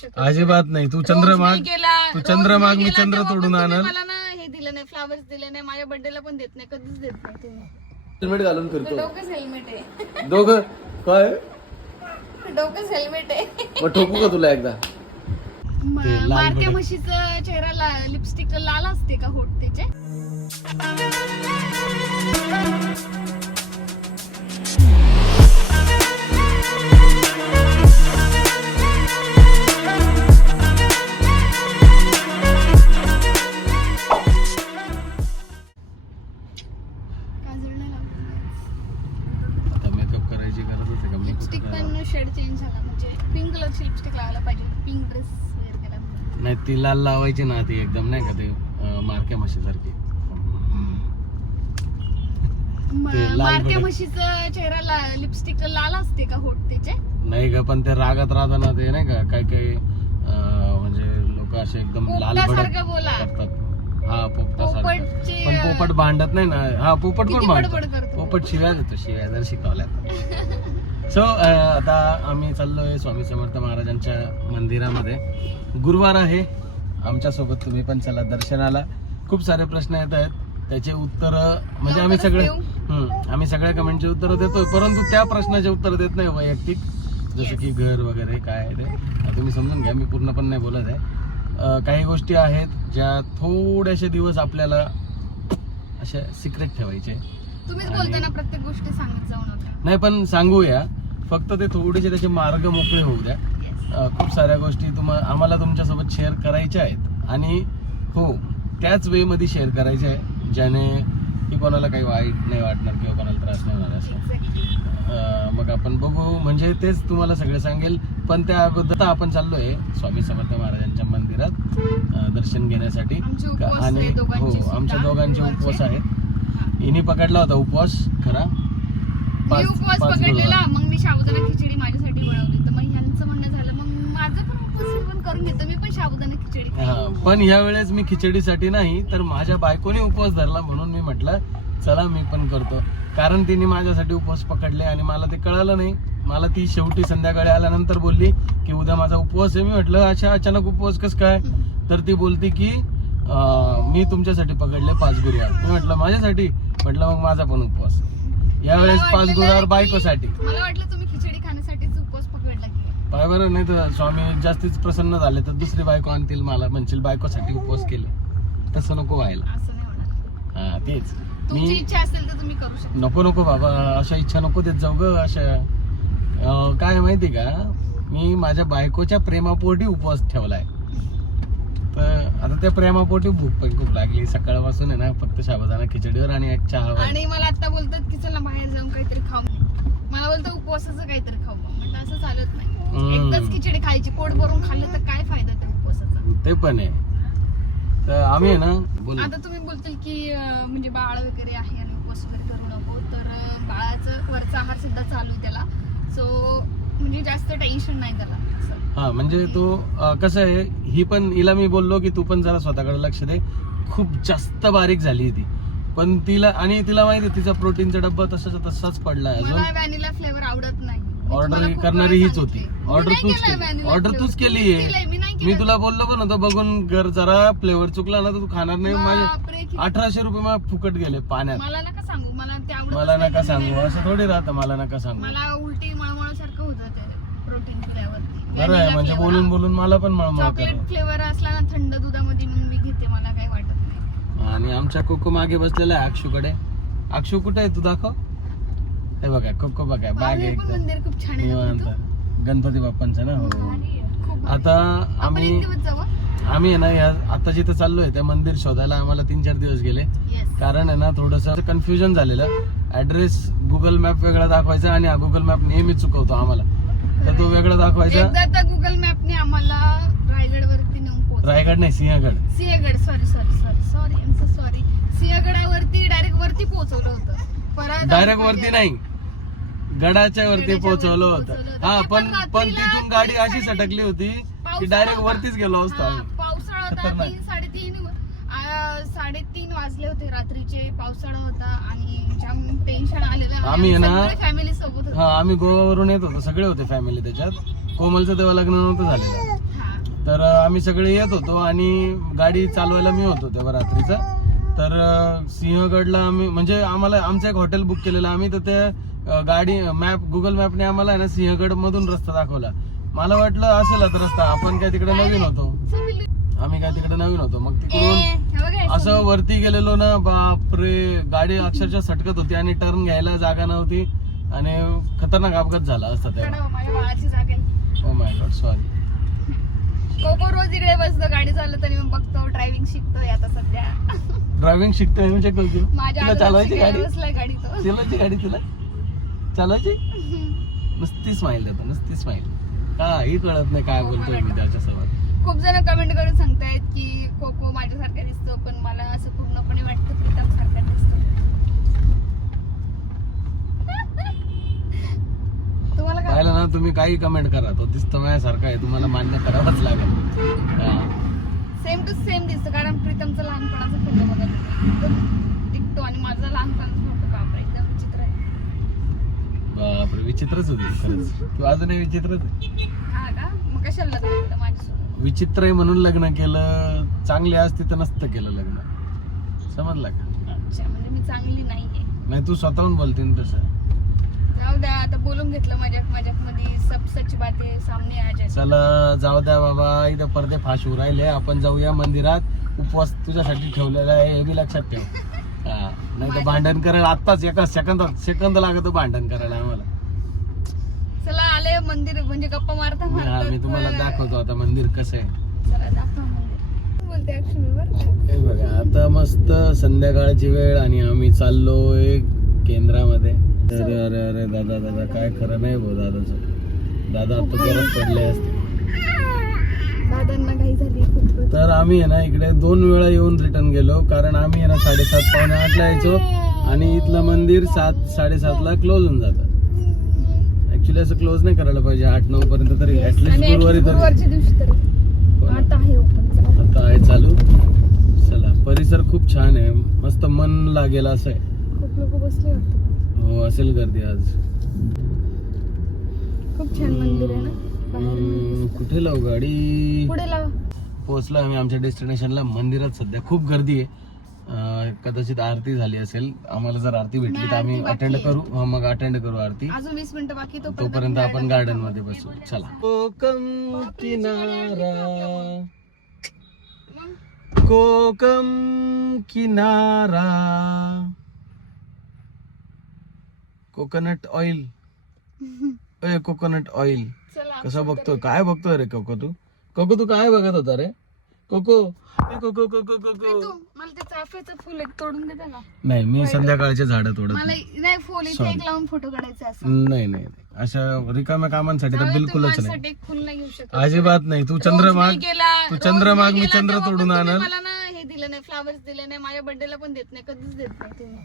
शकत अजिबात नाही. तू चंद्रमाग तू चंद्रमाग मी चंद्र तोडून आणल. मला ना हे दिलं नाही फ्लावर्स दिले नाही माझ्या बर्थडेला पण देत नाही कधीच देत नाही तुम्ही. हेल्मेट घालून फिरतो. डोकंच हेल्मेट आहे. दोघ? काय? डोकंच हेल्मेट आहे. मग ठोकू का तुला एकदा? म- मारक्या. म्हशीचं चेहरा लिपस्टिक लाल असते का होट त्याचे? लाल लावायची ना ती एकदम नाही का ते मारक्या म्हशीसारखी. ते लाल मारक्या भडक. म्हशीचं चेहरा लिपस्टिक लाल असते का होट त्याचे? नाही का पण ते रागात राहताना ते नाही का? काही काही अं, म्हणजे लोक असे एकदम लाल भडक पोपटासारखं बोला. करतात. हा पोपटासारखं. पोपटचे पण पोपट भांडत नाही ना? हा पोपट किती पण बडबड भांडत करतो पोपट शिव्या देतो शिव्या जर शिकवल्यात. सो आता आम्ही चाललोय स्वामी समर्थ महाराजांच्या मंदिरामध्ये. गुरुवार आहे. आमच्यासोबत तुम्ही पण चला दर्शनाला. खूप सारे प्रश्न येत आहेत. त्याचे उत्तर म्हणजे आम्ही सगळे आम्ही सगळ्या कमेंटचे उत्तर देतोय. परंतु त्या प्रश्नाचे उत्तर देत नाही वैयक्तिक. जसं. की घर वगैरे काय आहे ते. तुम्ही समजून घ्या मी पूर्ण पण नाही बोलत आहे. काही गोष्टी आहेत ज्या थोड्याशे दिवस आपल्याला अशा सिक्रेट ठेवायचे तुम्हीच आणि- बोलताना प्रत्येक गोष्टी सांगत जाऊ नका. नाही पण सांगूया. फक्त ते थोडेसे त्याचे मार्ग मोकळे होऊ द्या. खूप साऱ्या गोष्टी तुम्हा आम्हाला तुमच्यासोबत शेअर करायच्या आहेत. आणि हो त्याच वेमध्ये शेअर करायच्या आहे ज्याने की कोणाला काही वाईट नाही वाटणार किंवा कोणाला त्रास नाही होणार असं. मग आपण बघू. म्हणजे तेच तुम्हाला सगळं सांगेल. पण त्या अगोदर आपण चाललोय स्वामी समर्थ महाराजांच्या मंदिरात दर्शन घेण्यासाठी. आणि हो आमच्या दोघांचे. उपवास आहेत. हिने पकडला होता उपवास खरा? पाच पकडलेला गुरुवार. मग मी खिचडी माझ्यासाठी बनवली तर मग ह्यांचं म्हणणं झालं मग माझं पण उपवास पण करून घेतो. मी पण साबुदाणा खिचडी हा, खाईन. पण ह्या वेळेस मी खिचडीसाठी नाही तर माझ्या बायकोने उपवास धरला म्हणून मी म्हटलं चला मी पण करतो. कारण तिने माझ्यासाठी उपवास पकडले आणि मला ते कळालं नाही. मला ती शेवटी संध्याकाळी आल्यानंतर बोलली की उद्या माझा उपवास आहे. मी म्हटलं अशा अचानक उपवास कस काय? तर ती बोलती की अं, मी तुमच्यासाठी पकडले पाच गुरुवार. मी म्हटलं माझ्यासाठी? म्हटलं मग माझा पण उपवास यावेळेस मला पाच वाटलेलं गुरुवार की- बायकोसाठी. मला वाटलं तुम्ही खिचडी खाण्यासाठीच उपवास पकडला की पाय बरं नाही तर स्वामी जास्तीच प्रसन्न झाले तर दुसरी बायको आणतील मला म्हणशील बायकोसाठी उपवास केले. तसं नको व्हायला. असं नाही होणार. हा तेच. तुमची मी इच्छा असेल तर तुम्ही करू शकता. नको नको बाबा अशा इच्छा नको देत जाऊ ग अशा. अं, काय माहिती का? मी माझ्या बायकोच्या प्रेमापोटी उपवास ठेवलाय. तर आता त्या प्रेमापोटी भूक पण खूप लागली. सकाळपासून आहे ना फक्त साबुदाणा खिचडीवर आणि एक चहा आणि मला आता बोलतात की चला बाहेर जाऊन काहीतरी खाऊ. मला बोलतो उपवासाचं काहीतरी खाऊ. म्हटलं असं चालत नाही. हम्म. एकदाच खिचडी खायची पोट भरून खाल्लं तर काय फायदा त्या उपवासाचा? ते पण आहे. तर आम्ही आहे ना बोल. आता तुम्ही बोलतील की अं, म्हणजे बाळ वगैरे आहे आणि उपवास वगैरे करू नको तर अं, बाळाचं वरचा आहार सुद्धा चालू आहे त्याला. सो म्हणजे जास्त टेन्शन नाही त्याला असं. हा म्हणजे तो अं, कसं आहे ही पण हिला मी बोललो की तू पण जरा स्वतःकडे लक्ष दे. खूप जास्त बारीक झाली ती. पण तिला आणि तिला माहिती आहे, तिचा प्रोटीनचा डब्बा तसाचा तसाच अजून मला व्हॅनिला फ्लेवर आवडत नाही. ऑर्डर करणारी हीच होती. ऑर्डर तूच केली. ऑर्डर. तूच केली. मी. तुला बोललो पण होतं बघून घर जरा फ्लेवर चुकला ना तर तू खाणार नाही. माझे अठराशे रुपये मला फुकट गेले पाण्यात. मला नका सांगू. मला ते आवडत मला नका सांगू. असं थोडी राहतं मला नका सांगू. मला उलटी मळमळ सारखं होतं ते प्रोटीन फ्लेवर बरं आहे म्हणजे बोलून बोलून मला पण मळमळ चॉकलेट फ्लेवर असला ना थंड दुधामध्ये मग मी घेते मला काही वाटत नाही. आणि आमच्या कोको मागे बसलेला आहे अक्षूकडे. अक्षू कुठे आहे? तू दाखव. हे बघा बघा बाग एकदम मंदिर खूप छान आहे ना निवांत. गणपती बाप्पांचं ना? हो खूप आता आपण आम्ही एक दिवस जाऊ आम्ही आहे ना या आता जिथे चाललोय त्या मंदिर शोधायला आम्हाला तीन चार दिवस गेले. येस कारण आहे ना थोडस कन्फ्युजन झालेलं. ऍड्रेस गुगल मॅप वेगळा दाखवायचा आणि हा गुगल मॅप नेहमी चुकवतो आम्हाला. तर तो वेगळा दाखवायचा. एकदा तर गुगल मॅपने आम्हाला रायगड वरती नेऊन पोहोच रायगड नाही Sinhagad. Sinhagad sorry sorry sorry sorry sorry सिंहगडावरती direct वरती पोहोचवलं होतं. परत डायरेक्ट वरती नाही. गडाच्या वरती पोहोचवलं होतं. हा पण पण तिथून गाडी अशी सटकली होती की डायरेक्ट. वरतीच गेलो असतो आम्ही. पावसाळा होता. खतरनाक. तीन साडेतीन आ, साडेतीन वाजले होते रात्रीचे. पावसाळा होता आणि जाम टेन्शन आलेलं आम्ही आहे ना- फॅमिली सोबत होतो. हा आम्ही गोवावरून येत होतो. सगळे होते फॅमिली त्याच्यात. कोमलचं तेव्हा लग्न नव्हतं झालेलं. हा, तर अं, आम्ही सगळे येत होतो आणि गाडी चालवायला मी होतो तेव्हा रात्रीचं. तर सिंहगडला आम्ही म्हणजे आम्हाला आमचं एक हॉटेल बुक केलेलं. आम्ही तर ते गाडी मॅप गुगल मॅपने आम्हाला आहे ना सिंहगड मधून रस्ता दाखवला. मला वाटलं असेल आता रस्ता. आपण काय तिकडे नवीन होतो. आम्ही काय तिकडे नवीन होतो. मग तिकडून असं वरती गेलेलो ना बापरे गाडी अक्षरशः सटकत होती आणि टर्न घ्यायला जागा नव्हती. आणि खतरनाक अपघात झाला असता जागेल oh my God sorry cocoa रोज इकडे बसतो गाडी चालत आणि बघतो ड्रायव्हिंग शिकतोय आता सध्या. ड्रायव्हिंग म्हणजे कळते माझ्या तुला आजोबाची चालवायची गाडी गाडी? बसलाय गाडी तो? चालवायची गाडी तुला? चालवायची? नुसती स्माईल देतो नुसती स्माईल काही कळत नाही काय बोलतोय मी त्याच्यासोबत. खूप जण कमेंट करून सांगतायत की कोको माझ्यासारखा दिसतो पण मला असं पूर्णपणे वाटतं प्रीतम सारखा दिसतो. तुम्हाला काय पाहिलं ना तुम्ही काही कमेंट करा. तो दिसतो माझ्यासारखा आहे तुम्हाला मान्य करावंच लागेल. हा. सेम टू सेम दिसतं कारण प्रीतमचा लहानपणाचा फोटो बघत. एकदम टिकतो आणि माझा लहानपणाचा फोटो बापरे एकदम विचित्र आहे. बापरे विचित्रच होती तू अजूनही विचित्रच आहे. हा का? मग कशाला लग्न केलं माझ्यासोबत? विचित्र आहे म्हणून लग्न केलं चांगली असती तर नसतं केलं लग्न. समजलं का? अच्छा म्हणजे मी चांगली नाहीये. नाही तू स्वतःहून बोलते ना तसं. जाऊ द्या आता बोलून घेतलं मजाक मजाकमध्ये सब सच बाते सामने आ चला जाऊ द्या बाबा इथं पडदे फाश होऊ राहिले. आपण जाऊया मंदिरात. उपवास तुझ्यासाठी ठेवलेला आहे हे बी लक्षात ठेव. हा नाही तर भांडण करायला आत्ताच एका सेकंदात सेकंद लागतो भांडण करायला आम्हाला. चला आले मंदिर म्हणजे गप्पा मारता हा मी तुम्हाला दाखवतो आता मंदिर कसं आहे. चला दाखवा मंदिर. बोलते अक्षमी बरं हे बघा आता मस्त संध्याकाळची वेळ आणि आम्ही चाललोय. केंद्रामध्ये. अरे अरे अरे दादा दादा काय खरं नाही भाऊ दादाचं. दादा आता गरज पडले असते. दादांना काही झाली खूप तर आम्ही आहे ना इकडे दोन वेळा येऊन रिटर्न गेलो कारण आम्ही आहे ना साडेसात पावणे आठला यायचो. आणि इथलं मंदिर सात साडेसातला क्लोज होऊन जातं. ऍक्च्युली असं क्लोज नाही करायला पाहिजे आठ नऊ पर्यंत तरी ऍटलिस्ट गुरुवारी तरी. गुरुवारच्या दिवशी तरी. ना. आता आहे ओपन आता आहे चालू. चला परिसर खूप छान आहे मस्त मन लागेल असं आहे. लोक बसले वाटतं. हो असेल गर्दी आज. खूप छान मंदिर आहे ना? कुठे लावू गाडी? पुढे लावा. पोहोचलो आम्ही आमच्या डेस्टिनेशनला. मंदिरात सध्या खूप गर्दी आहे. अं, कदाचित आरती झाली असेल. आम्हाला जर आरती भेटली तर नाही, आम्ही आरती बाकी अटेंड आहे. करू. हो, मग अटेंड करू आरती. अजून वीस मिनिटं बाकी तोपर्यंत आपण गार्डनमध्ये बसू. चला. कोकम किनारा. कोकम किनारा. Coconut oil. ए कोकोनट ऑइल. कसं बघतोय? काय बघतोय रे कोको तू? कोको तू काय बघत होता रे? कोको. ए, कोको कोको कोको. तू मला ते चाफ्याचं फुल एक तोडून ना नाही मी संध्याकाळचे झाड तोडत मला नाही. नाही फुल इथे Sorry. एक लावून फोटो काढायचा असं. नाही नाही अशा रिकाम्या कामांसाठी तर बिलकुलच नाही. माझ्यासाठी एक फुल नाही घेऊ शकत. अजिबात नाही. तू चंद्रमाग मी गेला. तू रोज चंद्रमाग मी गेला चंद्र तेव्हा पण तोडून तुम्ही आणल. मला ना हे दिलं नाही फ्लावर्स दिले नाही माझ्या बर्थडेला पण देत नाही कधीच देत नाही तुम्ही.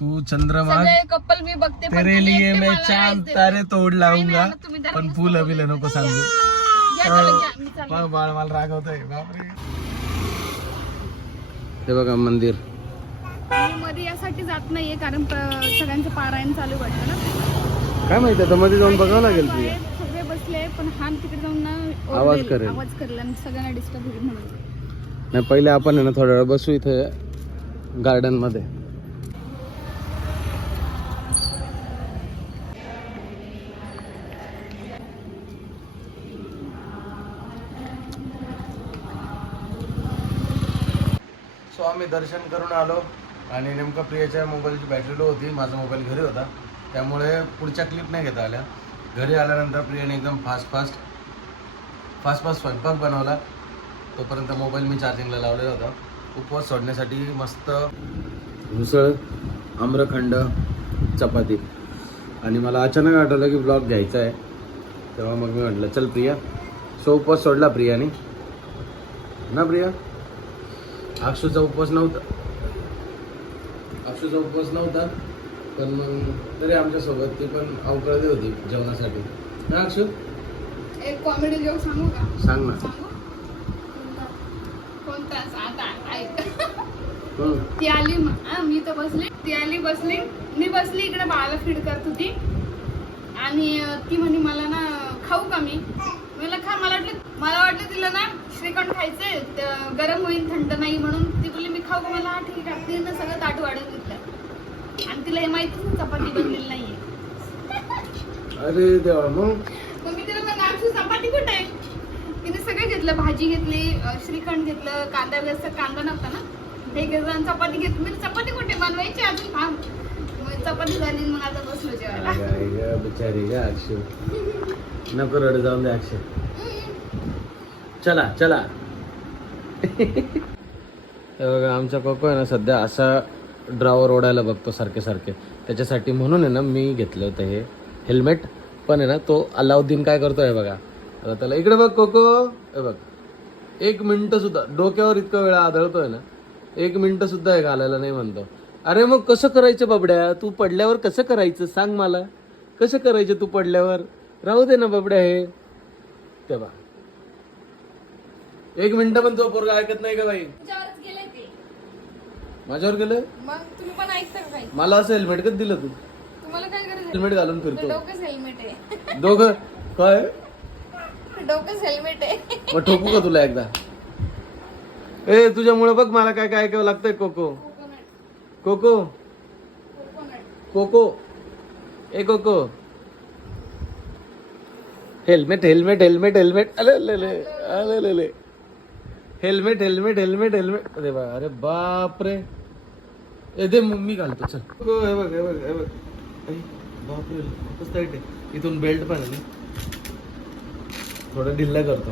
तू चंद्रमाग सगळे कपल मी बघते पण तेरे तुम्ही लिए एकटे मैं मला चांद तारे. तोड लावूंगा नाही, तुम्ही जरा पण फुल अभिले नको सांगू. घ्या चला, घ्या, मी चालले. बा- बाळ मला रागवतोय बापरे. हे बघा मंदिर. मी मध्ये यासाठी जात नाहीये कारण प- सगळ्यांचं पारायण चालू वाटतं ना. काय माहिती आता मध्ये जाऊन बघावं लागेल बाहेर तुझ्या सगळे बसले पण हा तिकडे जाऊन ना आवाज करेल. आवाज करेल आणि सगळ्यांना डिस्टर्ब होईल म्हणून. नाही पहिले आपण आहे ना थोडा वेळ बसू इथे गार्डनमध्ये. आम्ही दर्शन करून आलो आणि नेमकं प्रियाच्या मोबाईलची बॅटरी लो होती माझा मोबाईल घरी होता. त्यामुळे पुढच्या क्लिप नाही घेता आल्या. घरी आल्यानंतर प्रियाने एकदम फास्ट फास्ट फास्ट फास्ट स्वयंपाक बनवला. तोपर्यंत मोबाईल मी चार्जिंगला लावलेला होता. उपवास सोडण्यासाठी मस्त मुसळ आम्रखंड चपाती. आणि मला अचानक आठवलं की ब्लॉग घ्यायचा आहे. तेव्हा मग मी म्हटलं चल प्रिया. सो उपवास सोडला प्रियाने. ना प्रिया? अक्षूचा उपवास नव्हता. अक्षूचा उपवास नव्हता पण मग तरी आमच्यासोबत ती पण अवकळती होती जेवणासाठी. ना अक्षू एक कॉमेडी जोक सांगू का? सांग ना. कोणता? आता ऐक. ती आली म- मी तर बसली. ती आली बसली. मी बसली इकडे बाळाला फीड करत होती. आणि ती म्हणे मला ना खाऊ का मी? मला खा मला वाटलं मला वाटलं तिला ना श्रीखंड खायचंय त- गरम होईल थंड नाही म्हणून. ती बोलली मी खाऊ का? मला हा ठीक आहे. तिने सगळं ताट वाढवून घेतलं. आणि तिला हे माहितीच नाही चपाती बनलेली नाहीये. अरे देवा मग? मग मी तिला म्हणलं आमची चपाती कुठे आहे? तिने सगळं घेतलं भाजी घेतली श्रीखंड घेतलं कांदा व्यवस्थित कांदा नव्हता ना. हे घेतलं आणि चपाती घेतली मी चपाती कुठे बनवायची अजून? थांब. चपाती झाली मग आता बसलो जेवायला. बिचारी नको रड जाऊन दे अक्षय. चला चला. हे बघा आमचा कोको आहे ना सध्या असा ड्रावर ओढायला बघतो सारखे सारखे. त्याच्यासाठी म्हणून आहे ना मी घेतलं होतं हे हेल्मेट पण आहे ना तो अलाउद्दीन काय करतो आहे बघा. आता त्याला इकडे बघ कोको. हे बघ. एक मिनटं सुद्धा डोक्यावर इतका वेळा आदळतोय ना. एक मिनटं सुद्धा हे घालायला नाही म्हणतो. अरे मग कसं करायचं बाबड्या? तू पडल्यावर कसं करायचं? सांग मला. कसं करायचं तू पडल्यावर? राहू दे ना बाबड्या हे. ते बघा. एक मिनिट पण तो पोरगा ऐकत नाही का बाई? तुमच्यावरच गेले ते. माझ्यावर गेलं? मग तुम्ही पण ऐकता का काही? मला असं हेल्मेट कधी दिलं तू? तुम्हाला काय गरज हेल्मेट घालून आहे फिरतो डोकंच हेल्मेट आहे. दोघं? काय? डोकंच हेल्मेट आहे. मग ठोकू का तुला एकदा? ए तुझ्यामुळे बघ मला काय काय ऐकावं लागतंय Coco coconut Coco coconut Coco ए Coco helmet helmet helmet helmet अरे ले ले अरे ले ले हेल्मेट हेल्मेट हेल्मेट हेल्मेट अरे बा अरे बाप रे ए दे मग मी घालतो चल. हो, बघ हे बघ हे बघ. ऐ, बाप रे खूपच टाईट आहे. इथून बेल्ट पण आहे ना? थोडं ढिल्ला करतो.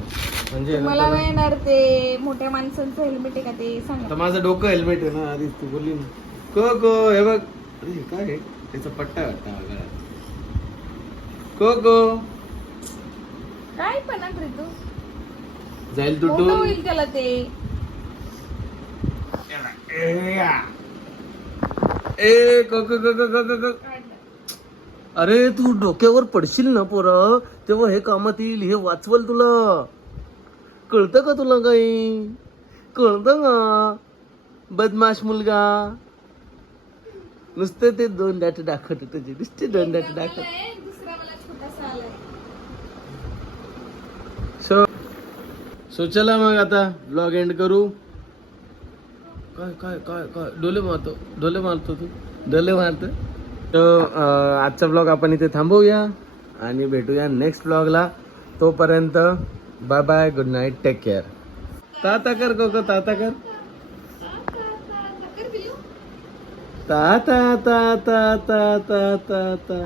म्हणजे ना मला नाही येणार ते मोठ्या माणसांचं हेल्मेट आहे का ते सांगा. आता माझं डोकं हेल्मेट आहे ना आधीच तू बोलली ना. को को हे बघ. अरे हे काय आहे? त्याचा पट्टा आहे वाटतं हा गळ्यात. को को. काय पण तू? जाईल मोठं तुटून होईल त्याला ते? ए को को को को को को. को. अरे तू डोक्यावर पडशील ना पोरा? तेव्हा हे कामात येईल हे वाचवल तुला. कळतं का तुला काही? कळतं का? बदमाश मुलगा. नुसते ते दोन डाटे दाखवत तुझे नुसते दोन डाटे दाखवत. सो चला मग आता ब्लॉग एंड करू. काय काय काय काय? डोले मारतो डोले मारतो तू. डोले मारतो तर आजचा ब्लॉग आपण इथे थांबवूया आणि भेटूया नेक्स्ट ब्लॉगला तोपर्यंत bye bye good night take care ताता कर कोको ताता कर. ता ता ता ता ता ता ता